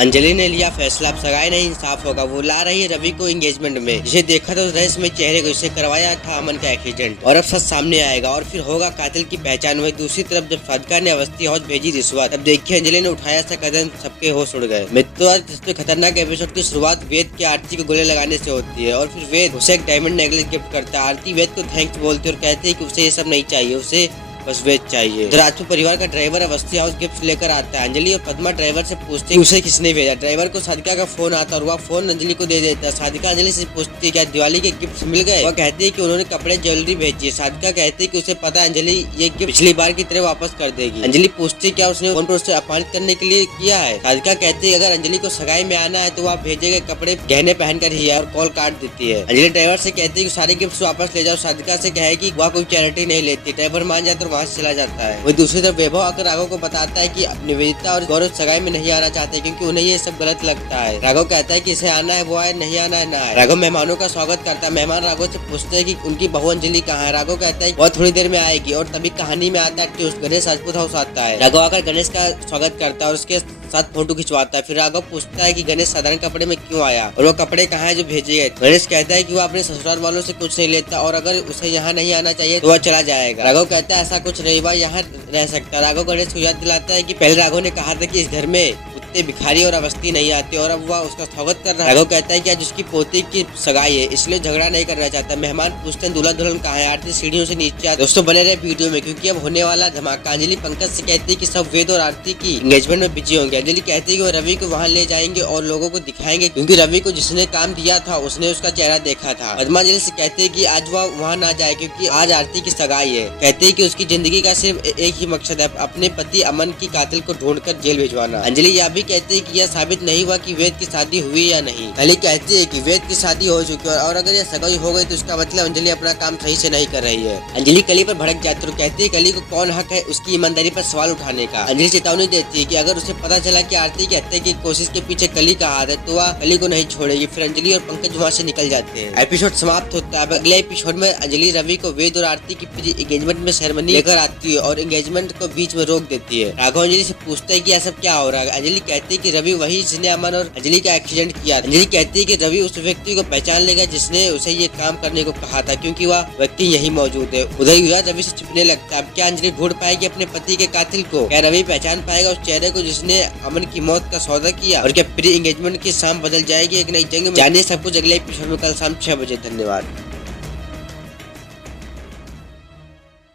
अंजलि ने लिया फैसला, अब सगाई नहीं इंसाफ होगा। वो ला रही है रवि को एंगेजमेंट में, जिसे देखा तो रहस्य में चेहरे को इसे करवाया था अमन का एक्सीडेंट, और अब सच सामने आएगा और फिर होगा कातिल की पहचान। वही दूसरी तरफ जब साधका ने अवस्थी हाउस भेजी रिश्वत, तब देखिए अंजलि ने उठाया ऐसा कदम सबके होश उड़ गए। मित्रों, आज सबसे खतरनाक एपिसोड की शुरुआत वेद के आरती को गोले लगाने से होती है, और फिर वेद उसे एक डायमंड नेकलेस गिफ्ट करता है। आरती वेद को थैंक्स बोलती है और कहती है कि उसे ये सब नहीं चाहिए, उसे बस वेद चाहिए। राजपूत परिवार का ड्राइवर अवस्थी हाउस गिफ्ट लेकर आता है। अंजलि और पद्मा ड्राइवर से पूछते हैं उसे किसने भेजा। ड्राइवर को साधिका का फोन आता है और वह फोन अंजलि को दे देता है। साधिका अंजलि से पूछती है क्या दिवाली के गिफ्ट मिल गए। वह कहती है कि उन्होंने कपड़े ज्वेलरी भेजी है। साधिका कहती है कि उसे पता है अंजलि ये गिफ्ट पिछली बार की तरह वापस कर देगी। अंजलि पूछती है क्या उसने फोन पर उसे अपमानित करने के लिए किया है। साधिका कहती है अगर अंजलि को सगाई में आना है तो वह भेजे गए कपड़े गहने पहन कर ही है, और कॉल काट देती है। अंजलि ड्राइवर से कहती है कि सारे गिफ्ट वापस ले जाओ। साधिका से कहे कि वह कोई चैरिटी नहीं लेती। ड्राइवर मान जाता और वहाँ से चला जाता है। वही दूसरी तरफ वैभव आकर राघव को बताता है कि निवेदिता और गौरव सगाई में नहीं आना चाहते क्योंकि उन्हें ये सब गलत लगता है। राघव कहता है कि इसे आना है वो आए, नहीं आना है ना आए। राघव मेहमानों का स्वागत करता है। मेहमान राघव से पूछते हैं कि उनकी बहू अंजलि कहाँ है। राघव कहता है वो थोड़ी देर में आएगी, और तभी कहानी में आता है ट्विस्ट। गणेश राजपूत हाउस आता है। राघव आकर गणेश का स्वागत करता है और उसके साथ फोटो खिंचवाता है। फिर राघव पूछता है कि गणेश साधारण कपड़े में क्यों आया और वो कपड़े कहाँ हैं जो भेजे गए। गणेश कहता है कि वो अपने ससुराल वालों से कुछ नहीं लेता और अगर उसे यहाँ नहीं आना चाहिए तो वह चला जाएगा। राघव कहता है ऐसा कुछ नहीं, वह यहाँ रह सकता। राघव गणेश को याद दिलाता है कि पहले राघव ने कहा था कि इस घर में कुत्ते, भिखारी और अवस्थी नहीं आते, और अब वह उसका स्वागत कर रहा है। राघव कहता है कि आज उसकी पोती की सगाई है इसलिए झगड़ा नहीं करना चाहता। मेहमान पूछते हैं दूल्हा दुल्हन कहाँ है। आरती सीढ़ियों से नीचे आते। दोस्तों बने रहे वीडियो में क्योंकि अब होने वाला धमाका। अंजलि पंकज से कहती है कि सब वेद और आरती की एंगेजमेंट में बिजी होंगे। अंजलि कहती है कि वो रवि को वहाँ ले जाएंगे और लोगों को दिखाएंगे क्योंकि रवि को जिसने काम दिया था उसने उसका चेहरा देखा था। पद्मा अंजलि से कहती है कि आज वह वहाँ ना जाए क्योंकि आज आरती की सगाई है। कहती है कि उसकी जिंदगी का सिर्फ एक ही मकसद है, अपने पति अमन की कातिल को ढूंढकर जेल भिजवाना। अंजलि यह भी कहती है कि यह साबित नहीं हुआ कि वेद की शादी हुई या नहीं। अंजलि कहती है कि वेद की शादी हो चुकी है और अगर ये सगाई हो गई तो इसका मतलब अंजलि अपना काम सही से नहीं कर रही है। अंजलि कली पर भड़क जाती है, कहती है कली को कौन हक है उसकी ईमानदारी पर सवाल उठाने का। अंजलि चेतावनी देती है कि अगर उसे पता चला कि आरती की हत्या की कोशिश के पीछे कली का हाथ है तो वह कली को नहीं छोड़ेगी। फिर अंजलि और पंकज वहाँ से निकल जाते हैं। एपिसोड समाप्त होता है। अब अगले एपिसोड में अंजलि रवि को वेद और आरती की एंगेजमेंट में सेरेमनी लेकर आती है और एंगेजमेंट को बीच में रोक देती है। राघव अंजलि से पूछता है कि यह सब क्या हो रहा है। अंजलि कहती है कि रवि वही जिसने अमन और अंजलि का एक्सीडेंट किया। अंजलि कहती है कि रवि उस व्यक्ति को पहचान लेगा जिसने उसे ये काम करने को कहा था क्योंकि वह व्यक्ति यहीं मौजूद है। उधर युवराज रवि से छिपने लगता है। अब क्या अंजलि ढूंढ पाएगी अपने पति के कातिल को? क्या रवि पहचान पाएगा उस चेहरे को जिसने अमन की मौत का सौदा किया? और क्या प्री एंगेजमेंट की शाम बदल जाएगी एक नई जंग में? जानिए सब कुछ अगले एपिसोड में कल शाम 6 बजे। धन्यवाद।